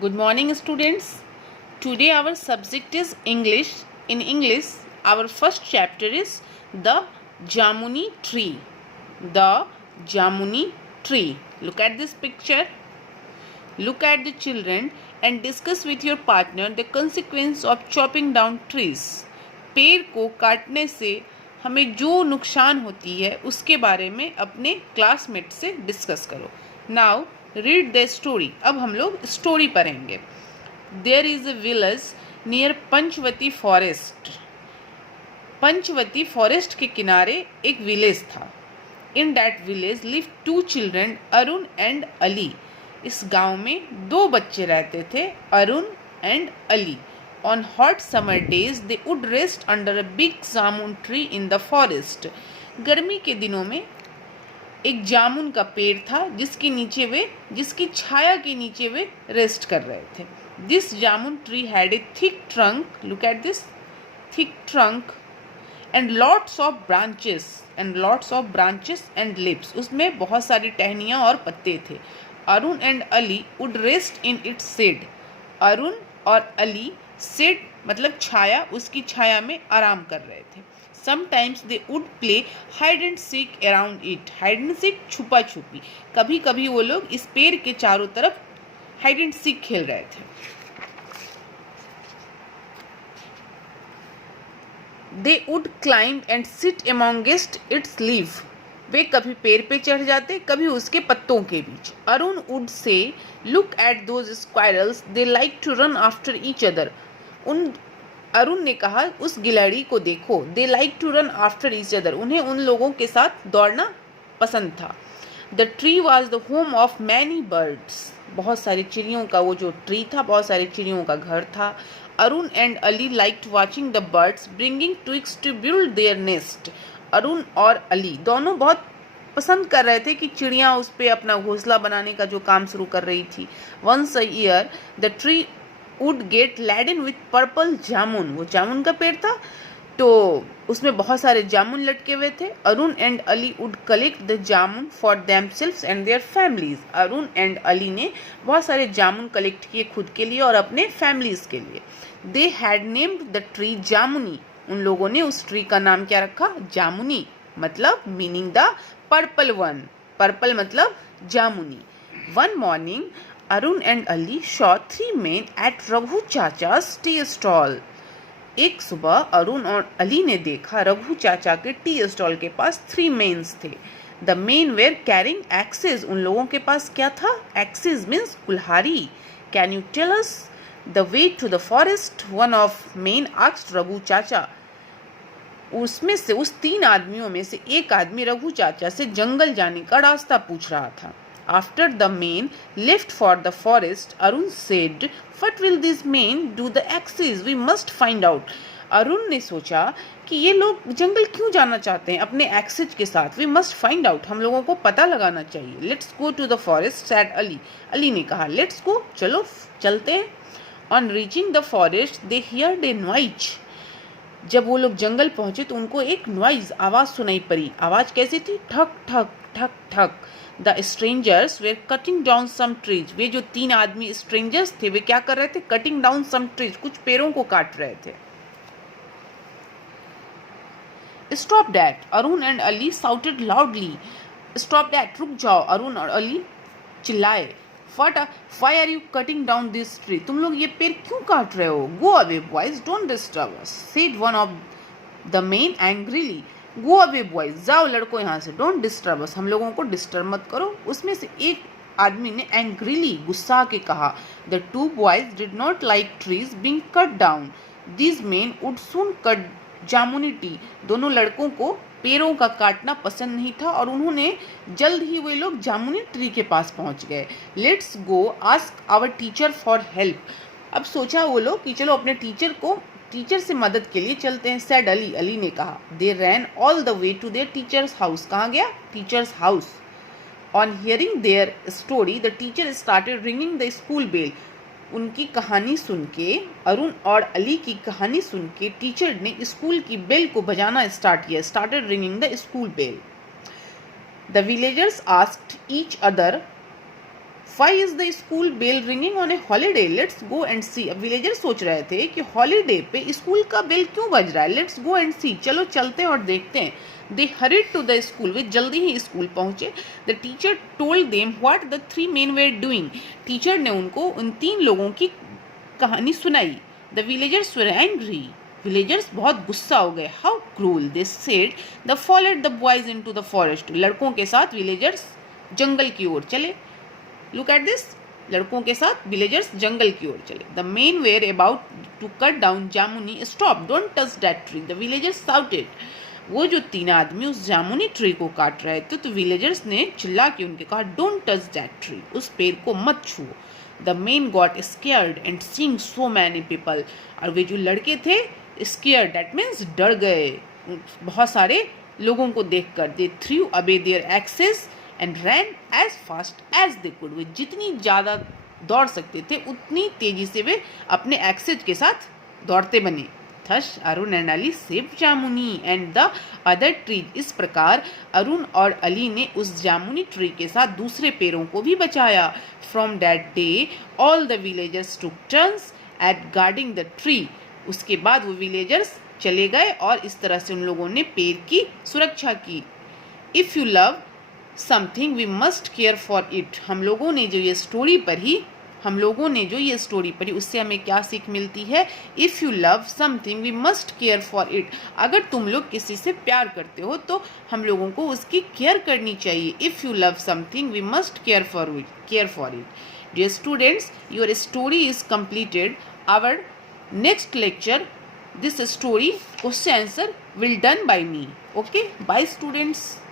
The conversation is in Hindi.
Good morning, students. Today our subject is English. In English, our first chapter is the Jamuni tree. The Jamuni tree. Look at this picture. Look at the children and discuss with your partner the consequence of chopping down trees. पेड़ को काटने से हमें जो नुकसान होती है उसके बारे में अपने क्लासमेट से डिस्कस करो. Now read the story. अब हम लोग स्टोरी पढ़ेंगे. There is a village near Panchavati forest. Panchavati forest के किनारे एक विलेज था. In that village live two children, Arun and Ali. इस गांव में दो बच्चे रहते थे, Arun and Ali. On hot summer days, they would rest under a big jamun tree in the forest. गर्मी के दिनों में एक जामुन का पेड़ था जिसकी छाया के नीचे वे रेस्ट कर रहे थे. This jamun tree had a thick trunk. Look at this thick trunk and lots of branches and leaves. उसमें बहुत सारी टहनियाँ और पत्ते थे. Arun and Ali would rest in its shade. Arun और अली सेड मतलब छाया, उसकी छाया में आराम कर रहे थे. Sometimes they would play hide and seek around it. Hide and seek छुपा छुपी. कभी कभी वो लोग इस पेड़ के चारों तरफ हाइड एंड सीक खेल रहे थे. They would climb and sit amongst its leaf. वे कभी पेड़ पे चढ़ जाते, कभी उसके पत्तों के बीच. Arun would say look at those squirrels, they like to run after each other. Arun ने कहा, उस गिलहरी को देखो. They like to run after each other. उन्हें उन लोगों के साथ दौड़ना पसंद था. The tree was the home of many birds. बहुत सारी चिड़ियों का वो जो ट्री था, बहुत सारी चिड़ियों का घर था. Arun and Ali liked watching the birds bringing twigs to build their nest. Arun और अली दोनों बहुत पसंद कर रहे थे कि चिड़ियाँ उस पर अपना घोंसला बनाने का जो काम शुरू कर रही थी. Once a year the tree would get laden with purple jamun. वो जामुन का पेड़ था तो उसमें बहुत सारे जामुन लटके हुए थे. Arun and Ali would collect the jamun for themselves and their families. Arun and Ali ने बहुत सारे जामुन कलेक्ट किए खुद के लिए और अपने फैमिलीज के लिए. They had named the tree जामुनी. उन लोगों ने उस ट्री का नाम क्या रखा? जामुनी. मतलब meaning the purple one. Purple मतलब जामुनी. One morning Arun and Ali saw three men at Raghu चाचा's टी स्टॉल. एक सुबह अरुण और अली ने देखा रघु चाचा के टी स्टॉल के पास थ्री मेन्स थे. The men were carrying axes. उन लोगों के पास क्या था? एक्सेस मीन्स कुल्हाड़ी. Can you tell us the way to the forest? One of men asked Raghu चाचा. उसमें से उस तीन आदमियों में से एक आदमी रघु चाचा से जंगल जाने का रास्ता पूछ रहा था. After the men left for the forest Arun said, what will this men do the axes? We must find out. Arun ने सोचा कि ये लोग जंगल क्यों जाना चाहते हैं अपने एक्सेज के साथ. We must find out. हम लोगों को पता लगाना चाहिए. Let's go to the forest said Ali. Ali ने कहा लेट्स गो, चलो चलते हैं. On reaching the forest they heard a noise. जब वो लोग जंगल पहुंचे तो उनको एक नॉइज आवाज सुनाई पड़ी. आवाज कैसी थी? ठक ठक ठक ठक. The strangers were cutting down some trees. वे जो तीन आदमी स्ट्रेंजर्स थे वे क्या कर रहे थे? Cutting down some trees. कुछ पेड़ों को काट रहे थे. Stop that Arun and Ali shouted loudly. Stop that, रुक जाओ. अरुण और अली चिल्लाए. Why are you cutting down this tree? तुम लोग ये पेड़ क्यों काट रहे हो? Go away boys, don't disturb us, said one of the men angrily. Go away boys, जाओ लड़को यहाँ से. Don't disturb us, हम लोगों को डिस्टर्ब मत करो. उसमें से एक आदमी ने angrily गुस्सा के कहा. The two boys did not like trees being cut down. These men would soon cut जामुनी टी. दोनों लड़कों को पेड़ों का काटना पसंद नहीं था और उन्होंने जल्द ही वे लोग जामुनी ट्री के पास पहुंच गए. Let's go ask our teacher for help. अब सोचा वो लोग कि चलो अपने टीचर से मदद के लिए चलते हैं. सेड अली. अली ने कहा. They ran all the way to their teachers house. कहाँ गया? Teachers house. On hearing their story the teacher started ringing the school bell. उनकी कहानी सुन के, अरुण और अली की कहानी सुन के टीचर ने स्कूल की बेल को बजाना स्टार्ट किया. Started ringing the school bell. The villagers asked each other why is the school bell ringing on a holiday, let's go and see. अब विलेजर सोच रहे थे कि हॉलीडे पे स्कूल का बेल क्यों बज रहा है, लेट्स गो एंड सी, चलो चलते हैं और देखते हैं। They hurried to the school, वे जल्दी ही स्कूल पहुंचे। The teacher told them what the three men were doing, teacher ने उनको उन तीन लोगों की कहानी सुनाई। The villagers were angry, villagers बहुत गुस्सा हो गए। How cruel, they said. The followed the boys into the forest, लड़कों के साथ विलेजर्स जंगल की ओर चले। लुक एट दिस, लड़कों के साथ विलेजर्स जंगल की ओर चले। The men were about to cut down Jamuni, stop, don't touch that tree, the villagers shouted. वो जो तीन आदमी उस जामुनी ट्री को काट रहे थे तो विलेजर्स ने चिल्ला के उनके कहा डोंट टच दैट ट्री, उस पेड़ को मत छुओ। The men got scared and seeing so many people, और वे जो लड़के थे स्केयर्ड दैट मीन्स डर गए बहुत सारे लोगों को देखकर। They threw away their axes and ran as fast as they could, वे जितनी ज़्यादा दौड़ सकते थे उतनी तेजी से वे अपने एक्सेस के साथ दौड़ते बने। थश अरुण एंड अली सेव जामुनी एंड द अदर ट्रीज, इस प्रकार अरुण और अली ने उस जामुनी ट्री के साथ दूसरे पेड़ों को भी बचाया। From that day all the villagers took turns at guarding the tree, उसके बाद वो विलेजर्स चले गए और इस तरह से उन लोगों ने पेड़ की सुरक्षा की। If you love something we must care for it, हम लोगों ने जो ये स्टोरी पढ़ी उससे हमें क्या सीख मिलती है। If you love something we must care for it, अगर तुम लोग किसी से प्यार करते हो तो हम लोगों को उसकी केयर करनी चाहिए। If you love something we must care for it. Dear students, your story is completed. Our next lecture, this story question answer will done by me. Okay, bye students.